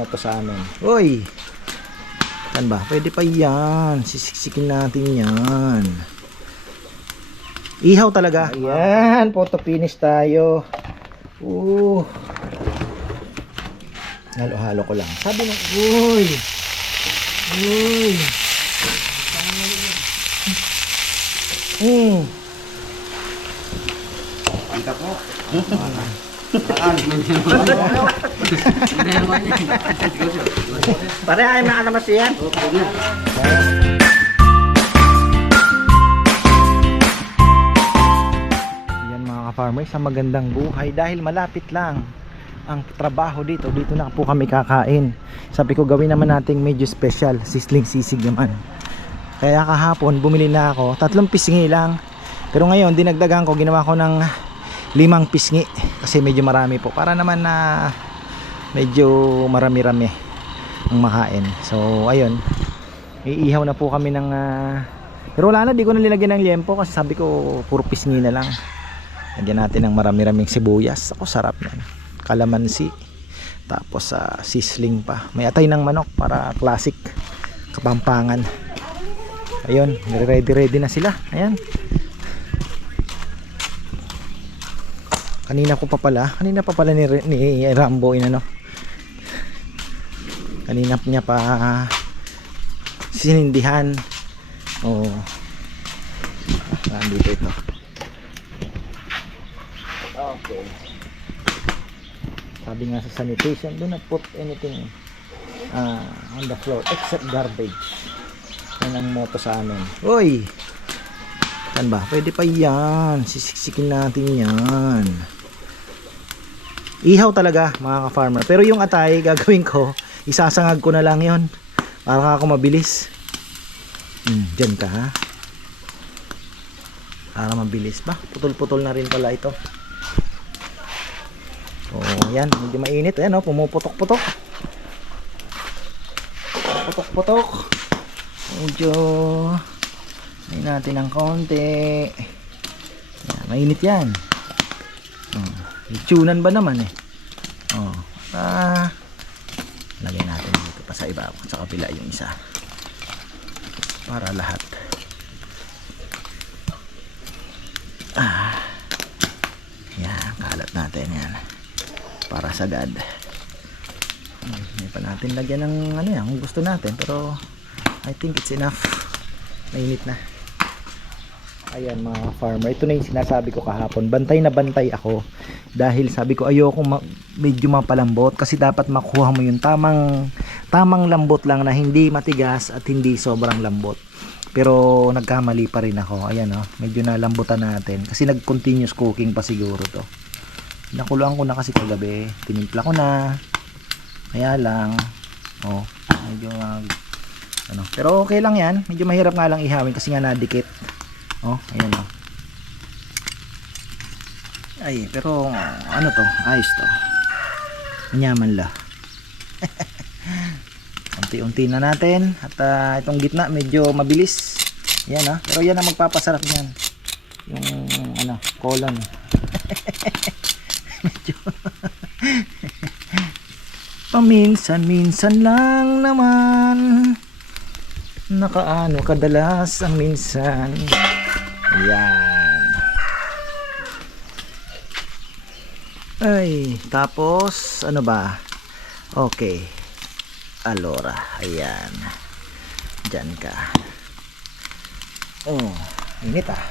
moto sa amin. Uy! Saan ba? Pwede pa yan. Sisiksikin natin yan. Ihaw talaga. Ayan, photo finish tayo. Uh. Halo-halo ko lang. Sabi ng, uy! Uy! Mm. Kita po. Pare ay mga naman siyan. Yan mga ka-farmers, sa magandang buhay dahil malapit lang ang trabaho dito. Dito na po kami kakain. Sabi ko gawin naman nating medyo special, sisling sisig naman. Kaya kahapon bumili na ako, tatlong pisngi lang. Pero ngayon dinagdagan ko, ginawa ko ng limang pisngi kasi medyo marami po para naman na medyo marami-rami ang makain. So ayun, iihaw na po kami ng ah, pero wala na, di ko na nilagyan ng liempo kasi sabi ko puro pisngi na lang. Lagyan natin ng marami-raming sibuyas. Ako sarap yan. Kalamansi. Tapos sa sisling pa. May atay ng manok para classic. Kapampangan. Ayun, ready ready na sila. Ayan. Kanina ko pa pala, kanina pa pala ni, ni Rambo inano. Kanina niya pa sinindihan. Oh. Nandito ito. Okay. Sabi nga sa sanitation, do not put anything uh, on the floor except garbage. Yan ang motto sa amin. Uy! Saan ba? Pwede pa yan. Sisiksikin natin yan. Ihaw talaga mga ka-farmer. Pero yung atay gagawin ko, isasangag ko na lang yon Para ako mabilis. Hmm, dyan ka ha. Para mabilis ba? Putol-putol na rin pala ito. Oh, yan. Medyo mainit. Ayan oh, pumuputok-putok. Putok-putok. Medyo may natin ng konti. Yan, mainit yan. Oh, itunan ba naman eh? Ah, lagay natin dito pa sa ibabaw sa kabila yung isa. Para lahat. Ah yan kalat natin yan. Para sagad hindi pa natin lagyan ng ano yan gusto natin pero I think it's enough. Mainit na ayan mga farmer. Ito na yung sinasabi ko kahapon. Bantay na bantay ako. Dahil sabi ko ayoko ma- medyo mapalambot kasi dapat makuha mo yung tamang tamang lambot lang na hindi matigas at hindi sobrang lambot. Pero nagkamali pa rin ako. Ayan oh. Medyo nalambutan natin. Kasi nag continuous cooking pa siguro to. Nakuluan ko na kasi kagabi. Tinimpla ko na. Kaya lang. Oh medyo nag ano. Pero okay lang yan. Medyo mahirap nga lang ihawin kasi nga nadikit oh ayan oh. Ay pero ano to? Ayos to. Manyaman la. Unti-unti na natin. At ah, itong gitna medyo mabilis. Yan ah. Pero yan ang magpapasarap niyan. Yung ano colon. Medyo. Paminsan-minsan lang naman. Nakaano kadalas ang minsan yan ay tapos ano ba? Okay. Alora ayan. Dyan ka. Oh init ah.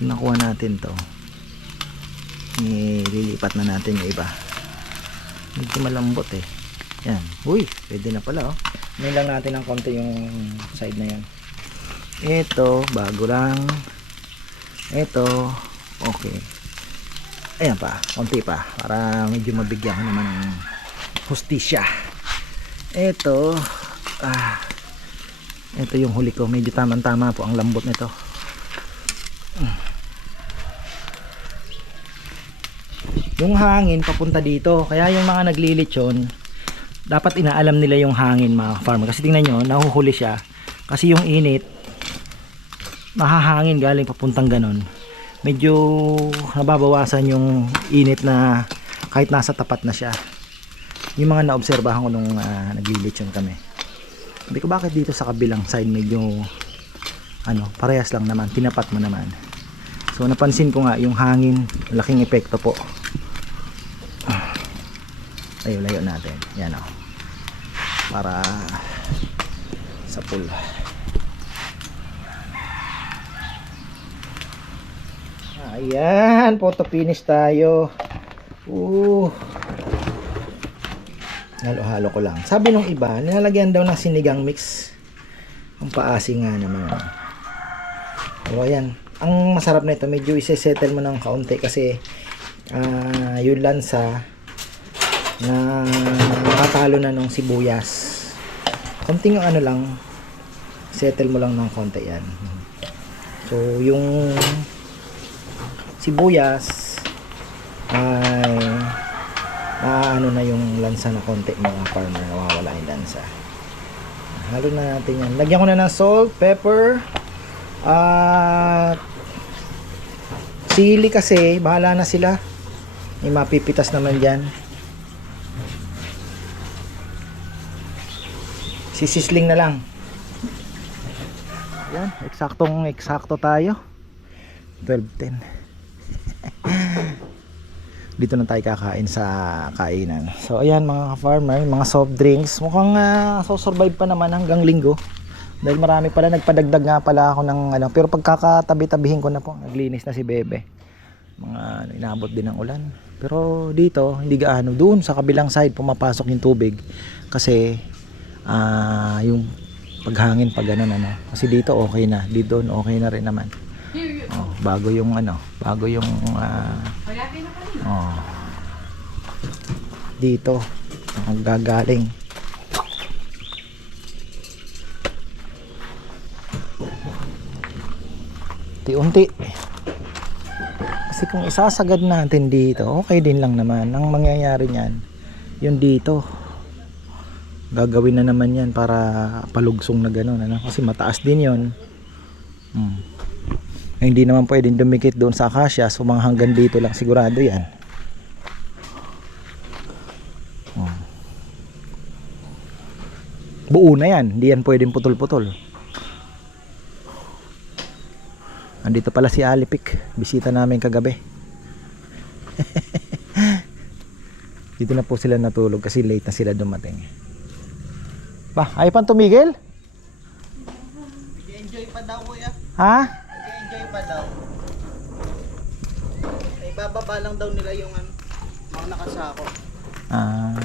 Nakuha natin to nililipat na natin yung iba. Medyo malambot eh. Yan. Uy pwede na pala oh. May lang natin ng konti yung side na yan. Ito bago lang. Ito okay. Ayan pa konti pa. Para medyo mabigyan ko naman ng hustisya. Ito ah ito yung huli ko. Medyo tamang tama po ang lambot nito yung hangin papunta dito kaya yung mga naglilitsyon dapat inaalam nila yung hangin mga farmer kasi tingnan nyo nahuhuli siya kasi yung init mahahangin galing papuntang ganon, medyo nababawasan yung init na kahit nasa tapat na siya. Yung mga naobserbahan ko nung uh, naglilitsyon kami. Sabi ko bakit dito sa kabilang side medyo ano, parehas lang naman, tinapat mo naman. So napansin ko nga yung hangin, laking epekto po. Layo-layo natin. Yan o. Para sa pool. Ayan, photo finish tayo. Uh. Halo-halo ko lang. Sabi nung iba, nilalagyan daw ng sinigang mix. Ang paasi nga naman. Pero ayan, ang masarap na ito, medyo isesettle mo ng kaunti kasi ah yung lansa na nakatalo na nung sibuyas. Konting ano lang, settle mo lang ng konti yan. So, yung sibuyas ay ano na yung lansa na konti mga farmer nawawala yung lansa halo na natin yan lagyan ko na ng salt, pepper at sili kasi bahala na sila may mapipitas naman dyan sisisling na lang yan eksaktong eksakto tayo 12.10 dito na tayo kakain sa kainan. So ayan mga farmer, mga soft drinks, mukhang uh, so survive pa naman hanggang linggo. Dahil marami pala nagpadagdag nga pala ako ng ano, pero pagkakatabi-tabihin ko na po, naglinis na si Bebe. Mga ano, inabot din ng ulan. Pero dito, hindi gaano doon sa kabilang side pumapasok yung tubig kasi ah yung paghangin pag ganun ano. Kasi dito okay na, dito okay na rin naman. Oh, bago yung ano, bago yung ah, Oh. Dito ang gagaling. Unti-unti. Kasi kung isasagad natin dito, okay din lang naman. Ang mangyayari niyan, yun dito. Gagawin na naman yan para palugsong na gano'n. Ano? Kasi mataas din yon. Hmm. Na hindi naman pwedeng dumikit doon sa akasya so mga hanggang dito lang sigurado yan oh. buo na yan hindi yan pwedeng putol-putol andito pala si Alipik bisita namin kagabi dito na po sila natulog kasi late na sila dumating ba ayaw pang tumigil? enjoy pa daw kuya. ha? enjoy pa daw. Ay bababa lang daw nila yung ano, mga nakasako. ah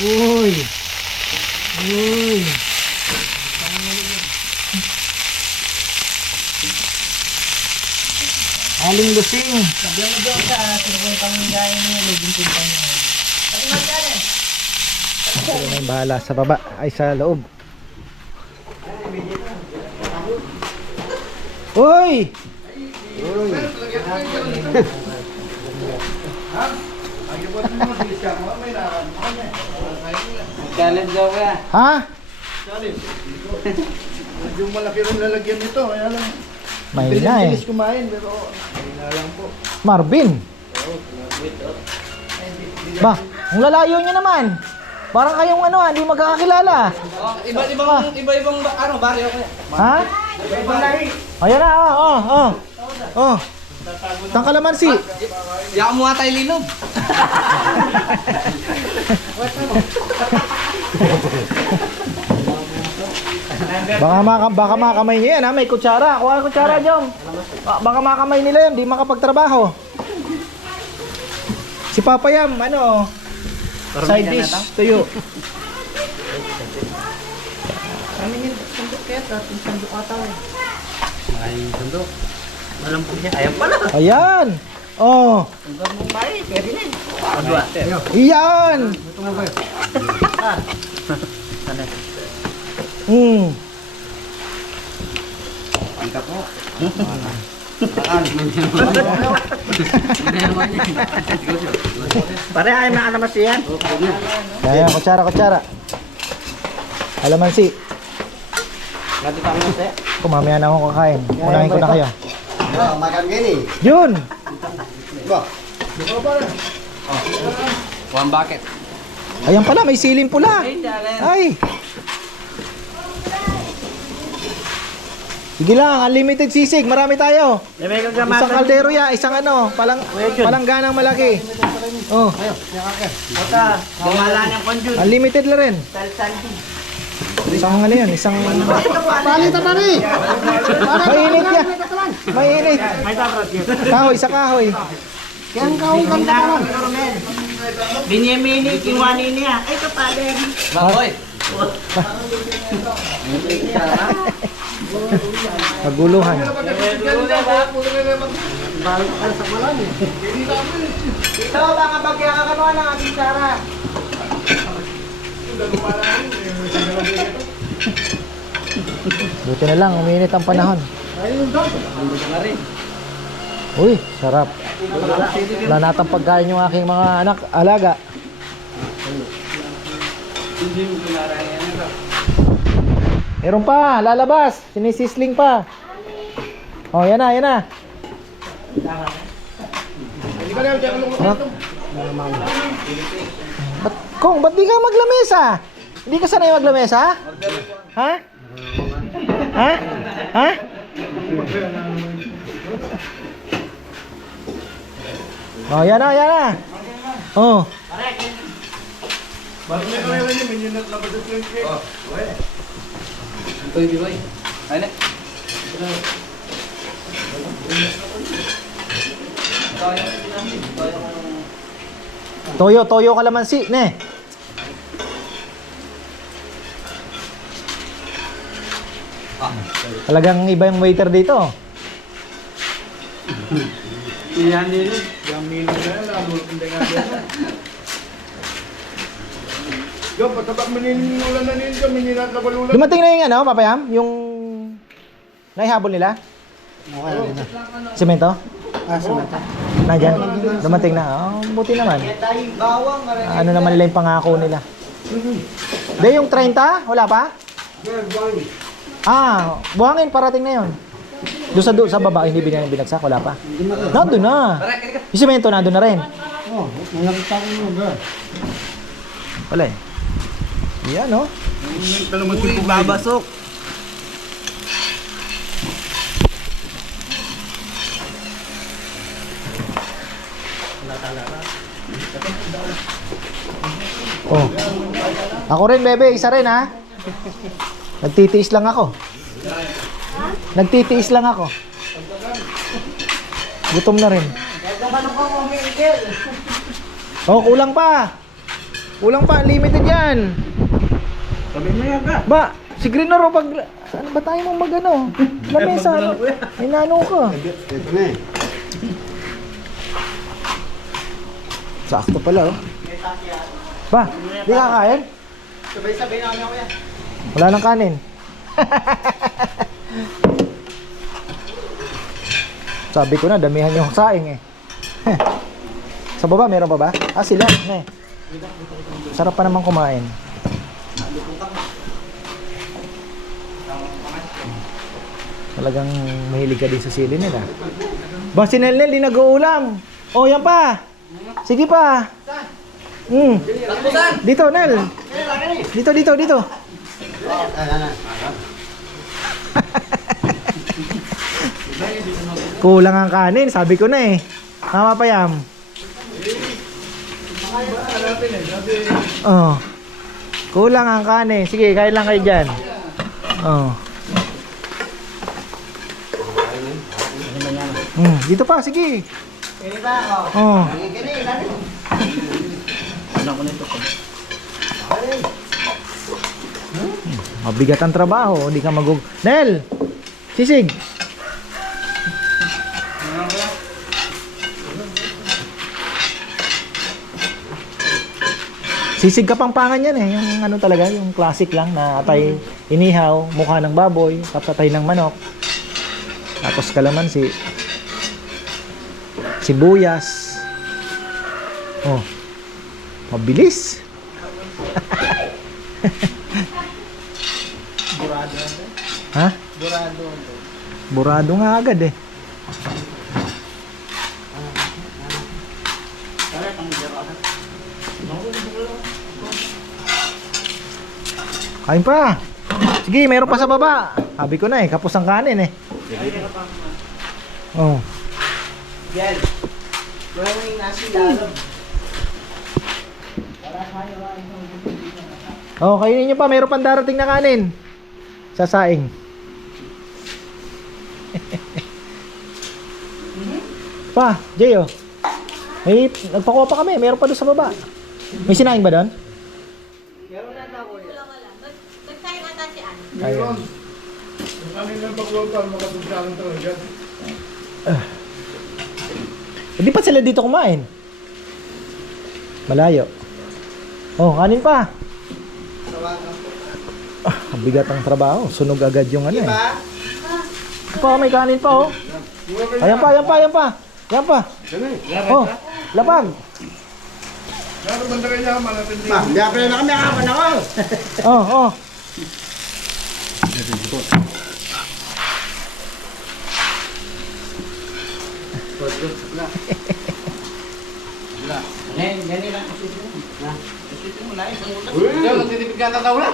Uy! Uy! Aling lusing. Mo daw sa sinukuntang gaya niya, laging kuntang niya. Pati magkano? Sila na yung bahala sa baba ay sa loob. Uy! Challenge daw kaya. Ha? Medyo malaki rin lalagyan nito, kaya lang. Mahina eh. Bilis kumain, pero mahina lang po. Marvin. Ba, ang lalayo niya naman. Parang kayong ano, hindi magkakakilala. Iba-ibang, iba-ibang, ano, baryo kaya. Ha? Iba-ibang lahi. Ayan na, oh, oh, oh. Oh. Tang kalamansi. Yakan mo nga tayo linog. Baka maka, baka makamay niya yan ha, may kutsara. Kuha kutsara, Jom. Ba- Baka makamay nila yan, di makapagtrabaho. Si Papa Yam, ano, side dish, tuyo. Kami yung sandok kaya, tapos sandok ata eh. Ay, sundok. Walang po niya. Ayaw pala. Ayan. Oh, Sandok mong may, pwede na eh. Adwa. iyan. Hmm. Ika po. Pare ay mga naman siya. Kaya, kutsara, kutsara. Alamansi. Ganti pa mo siya. Kung mamaya na akong kakain. Unahin ko na kayo. Makan gini. Yun! Ba. One bucket. Ayan pala, may siling pula. Ay! Sige lang, unlimited sisig. Marami tayo. Isang kaldero ya, isang ano, palang, palang ganang malaki. Oh, Ota, gumala ng konjun. unlimited na rin. Isang ano yan, isang... Palita pa rin. Mainit yan. Mainit. Kahoy, sa kahoy. Kaya kaong ganda ka lang. Binyemini, kiwani niya. Ay, kapale. Baboy. Maguluhan. Ito, baka bagya ka kanuha ng ating Sara. Buti na lang, uminit ang panahon. Uy, sarap. Wala natang pagkain yung aking mga anak, alaga. Meron pa, lalabas. Sinisisling pa. Oh, yan na, yan na. Anak. Ba't, Kong, ba't di ka maglamesa? Hindi ka sanay maglamesa? Ha? Ha? Ha? Oh, yan na, yan na. Oh. Ito yung boy. Ayun eh. Toyo, toyo kalamansi, ne. Talagang iba yung waiter dito. Iyan din. Yo, patabak maninulan na ninyo, mininat na balulan. Dumating na yung ano, papayam? Yung naihabol nila? Semento? Ah, samanta. Nandyan? Dumating na. Oh, buti naman. Maraming. Ano naman nila yung pangako nila? De, yung 30? Wala pa? Ah, buhangin, parating na yun. Doon sa, doon sa baba, hindi binang binagsak, wala pa. Nandun na. Yung semento nandun na rin. Oh, nakita ko mo ba? Wala eh. Yan, oh. Uy, babasok. Oh. Ako rin, bebe. Isa rin, ha? Nagtitiis lang ako. Nagtitiis lang ako. Gutom na rin. Oh, kulang pa. Kulang pa. Limited yan. Sabi mo yan ka. Ba, si Grinoro, pag... Ano ba tayo mong magano? Lamesa, ano? Inano ka. Ito na eh. Sakto pala, oh. Ba, di ka kain? Sabay-sabay na kami ako yan. Wala nang kanin. Sabi ko na, damihan yung saing eh. Sa baba, meron pa ba? Ah, sila. Eh. Sarap pa naman kumain. Talagang mahilig ka din sa sili nila. Ba, si Nelnel, di nag-uulam. Oh, yan pa. Sige pa. Hmm. Dito, Nel. Dito, dito, dito. Kulang ang kanin, sabi ko na eh. Mama payam. Oh. Kulang ang kanin. Sige, kain lang kayo dyan. Oh. Hmm, dito pa, sige. Pwede ba? Oh. Oh. Gini, lalo. Mabigat ang trabaho, hindi ka magug... Nel! Sisig! Sisig kapampangan yan eh, yung ano talaga, yung classic lang na atay inihaw, mukha ng baboy, tapos atay ng manok, tapos kalamansi, sibuyas, Oh. Mabilis. Burado. Ha? Burado. Burado nga agad eh. Kain pa. Sige, mayroon pa sa baba. Sabi ko na eh, kapos ang kanin eh. Oh. Yan. Gawin yung nasi. Oh, kainin nyo pa, mayroon pang darating na kanin. Sa saing. pa, Jay oh. May, nagpakuha pa kami, mayroon pa doon sa baba. May sinaing ba doon? Meron na na ko Wala wala. Nag- Nagkain ata si Ann. Ayun. Ang kanilang paglutan, makasubsakan talaga. Hindi pa sila dito kumain. Malayo. Oh, kanin pa. Ah, ang bigat ang trabaho. Sunog agad yung ano eh. Diba? Pa, may kanin pa oh. Ayan pa, ayan pa, ayan pa. Ayan pa. Oh, lapag. Lalo banda kanya, malating Ma, hindi ako na kami akapan ako. Oh, oh. Ganyan lang kasi ito. Isipin mo na, isang utak. Ikaw, nagtitipid ka tataw na.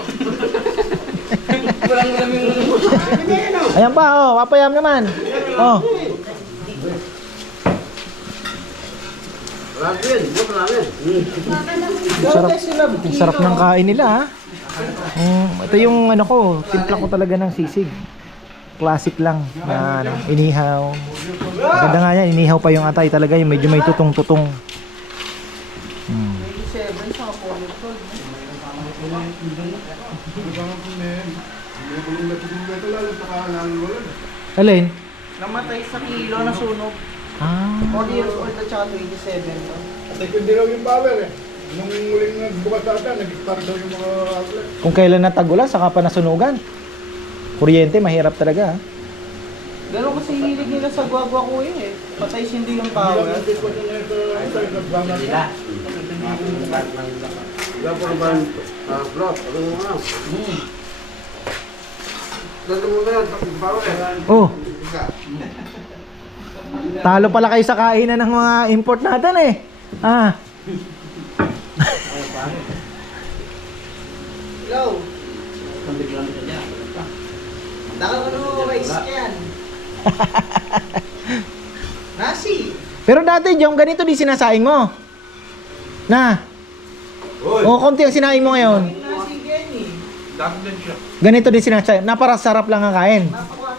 Walang alam yung ano. Ayan pa, oh. Papayam naman. Oh. Wala. Sarap, sarap ng kain nila ha. Mm, ito yung ano ko, timpla ko talaga ng sisig. Classic lang na ano, inihaw. Maganda nga yan, inihaw pa yung atay talaga yung medyo may tutong-tutong. Mm. 87 sa Apollo Sold. Alin? Namatay sa kilo na sunog. Ah. 40 years old at saka 27. no? At hindi raw yung power eh. Nung muling nagbukas ata, nag-start daw yung mga outlet. Kung kailan natagulan, saka pa nasunugan. Kuryente, mahirap talaga ha. Ganun kasi hilig nila sa guagua ko eh. Patay sindi yung Hindi power. lang natin ko na sa outside, nagbangan ka. Wala po naman, ah, bro, ano mo nga? Dito mo na eh. Oh. Talo pala kayo sa kainan ng mga import natin eh. Ah. Hello. Daka ko naman rice yan. Nasi. Pero dati, yung ganito di sinasaing mo. Na. O, konti ang sinaing mo ngayon. Ganito din sinasaing. Naparasarap lang ang kain.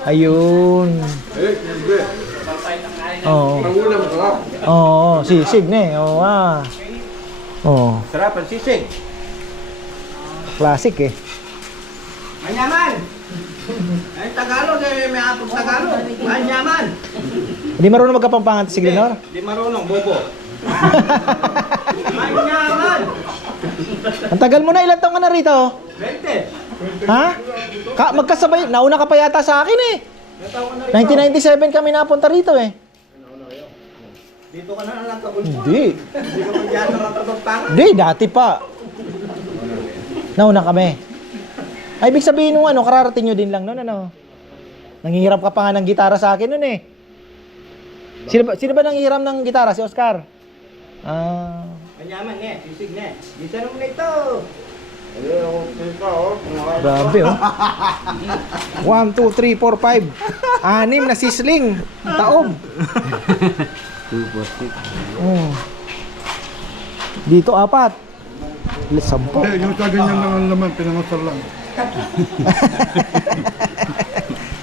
Ayun. Eh. Oo. Sarap. Oo, sisig na eh. Oo, ah. Oo, Sarap ang sisig. classic eh. Manyaman. Ay Tagalog eh, may atong Tagalog. Manyaman. Hindi marunong magkapampangan si Glenor? Di marunong, bobo. Manyaman. Ang tagal mo na, ilan taong ka na rito? 20. Ha? Ka magkasabay, nauna ka pa yata sa akin eh. 1997 kami napunta rito eh. Dito ka na lang nagkabulpo. Hindi. Hindi ka naman kabagpangan. Hindi, dati pa. Nauna kami. Ay, ibig sabihin nung ano, kararating nyo din lang noon, ano? Nanghihirap ka pa nga ng gitara sa akin noon eh. Sino ba, sino ba nanghihiram ng gitara? Si Oscar? Ah. Manyaman ne, sisig ne. Dito naman na ito. Ayun, ako sisig oh. Grabe oh. 1, 2, 3, 4, 5. Anim na sisling. Taob. Oh. Dito apat. Sampo. Eh, yung sa ganyan lang ang laman, pinangasal lang.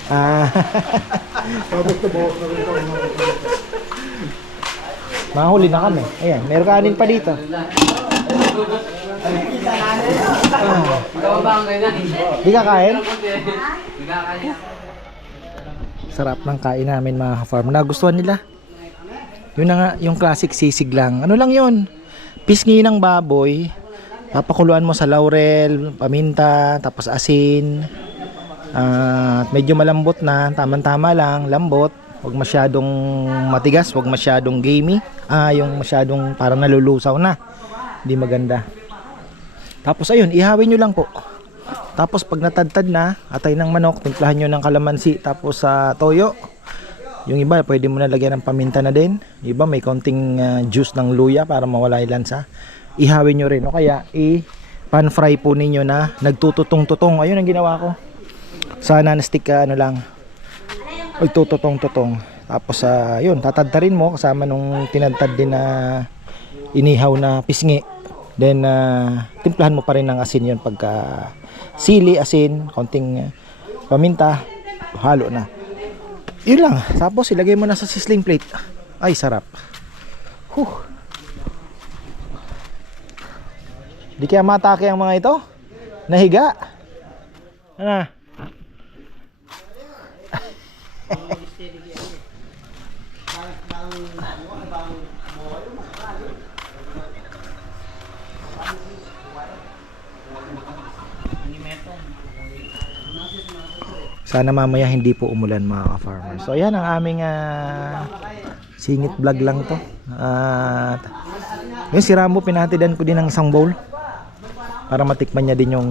Ah. Tapos na bawas na rin ito. Mahuli na kami. Ayan, meron kanin pa dito. Ah. Di ka kain? Sarap ng kain namin mga farm. Nagustuhan nila. Yun na nga, yung classic sisig lang. Ano lang yun? Pisngi ng baboy. Papakuluan mo sa laurel, paminta, tapos asin. At medyo malambot na, tamang-tama lang, lambot. Huwag masyadong matigas, huwag masyadong gamey. Ah, yung masyadong parang nalulusaw na. Hindi maganda. Tapos ayun, ihawin nyo lang po. Tapos pag natadtad na, atay ng manok, timplahan nyo ng kalamansi, tapos sa toyo. Yung iba, pwede mo na lagyan ng paminta na din. Iba, may konting ah, juice ng luya para mawala yung lansa. Ihawin nyo rin. O kaya, i-pan fry po ninyo na nagtututong-tutong. Ayun ang ginawa ko. Sa non-stick ah, ano lang. Tututong-tutong. Tapos, ah, yun, tatadtarin mo kasama nung tinadtad din na inihaw na pisngi. Then, ah, timplahan mo pa rin ng asin yun pagka sili, asin, konting paminta, halo na. Yun lang. Tapos ilagay mo na sa sizzling plate. Ay, sarap. Huh. Di kaya matake ang mga ito? Nahiga? Ano? Sana mamaya hindi po umulan mga ka-farmers. So yan ang aming ah, singit vlog lang to. At yun si Rambo pinatidan ko din ng isang bowl para matikman niya din yung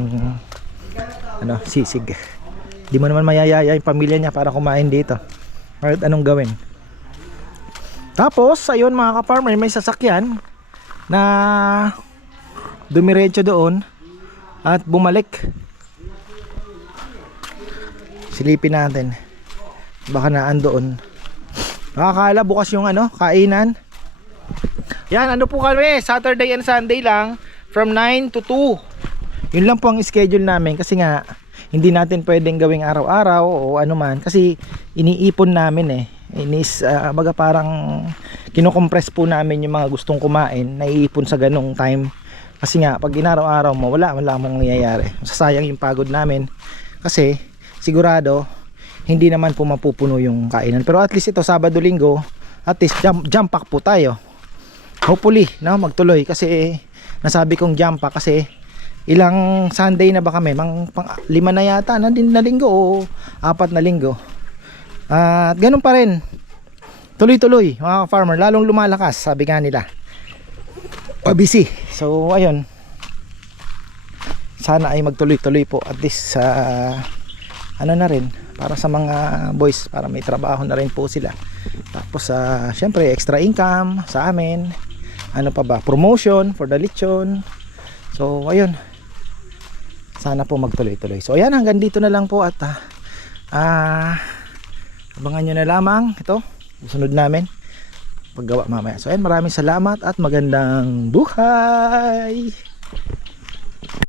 ano sisig. Di mo naman mayayaya yung pamilya niya para kumain dito. Kahit anong gawin. Tapos ayun mga ka-farmer may sasakyan na dumiretso doon at bumalik silipin natin baka naan doon nakakala bukas yung ano kainan yan ano po kami Saturday and Sunday lang from 9 to 2 yun lang po ang schedule namin kasi nga hindi natin pwedeng gawing araw-araw o ano man. Kasi iniipon namin eh. Inis ah, baga parang kinokompress po namin yung mga gustong kumain naiipon sa ganong time. Kasi nga pag inaraw-araw mo wala wala mong nangyayari. Sasayang yung pagod namin. Kasi sigurado hindi naman po mapupuno yung kainan. Pero at least ito Sabado Linggo at least jump, jump po tayo. Hopefully no, magtuloy. Kasi nasabi kong jump pack kasi ilang Sunday na ba kami? Mang, pang, lima na yata na na linggo o apat na linggo. At ganun pa rin. Tuloy tuloy mga farmer lalong lumalakas sabi nga nila. Busy. So ayun. Sana ay magtuloy-tuloy po at least sa ano na rin para sa mga boys para may trabaho na rin po sila. Tapos sa syempre extra income sa amin ano pa ba? Promotion for the lechon. So ayun. Sana po magtuloy-tuloy. So ayan hanggang dito na lang po at ah ah, abangan nyo na lamang ito sunod namin. Paggawa mamaya. So ayan maraming salamat at magandang buhay